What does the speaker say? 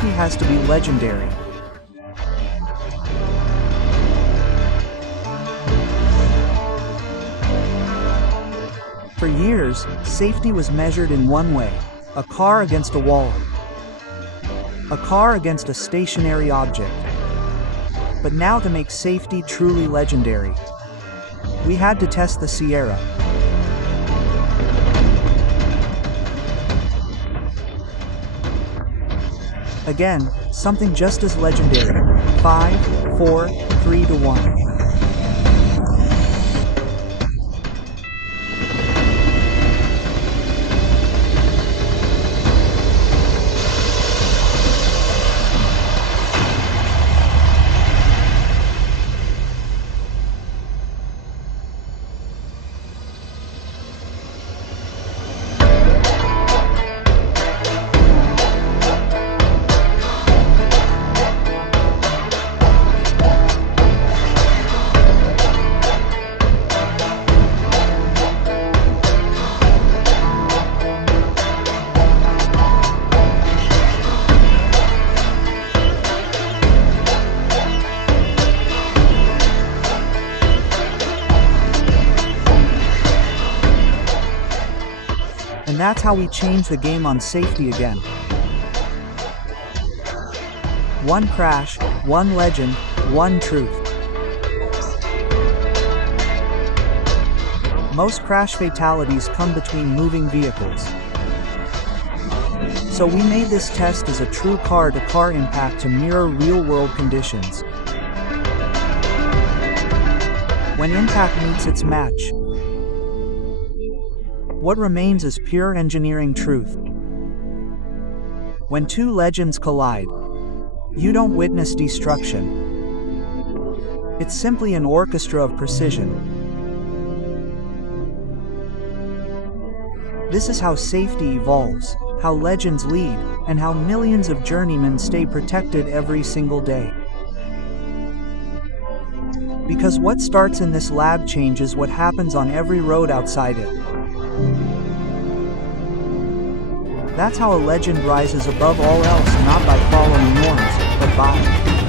safety has to be legendary. For years, safety was measured in one way: a car against a wall, a car against a stationary object. But now, to make safety truly legendary, we had to test the Sierra. Again, something just as legendary. 5, 4, 3 to 1. And that's how we change the game on safety again. One crash, one legend, one truth. Most crash fatalities come between moving vehicles. So we made this test as a true car-to-car impact to mirror real-world conditions. When impact meets its match, what remains is pure engineering truth. When two legends collide, you don't witness destruction. It's simply an orchestra of precision. This is how safety evolves, how legends lead, and how millions of journeymen stay protected every single day. Because what starts in this lab changes what happens on every road outside it. That's how a legend rises above all else, not by following norms, but by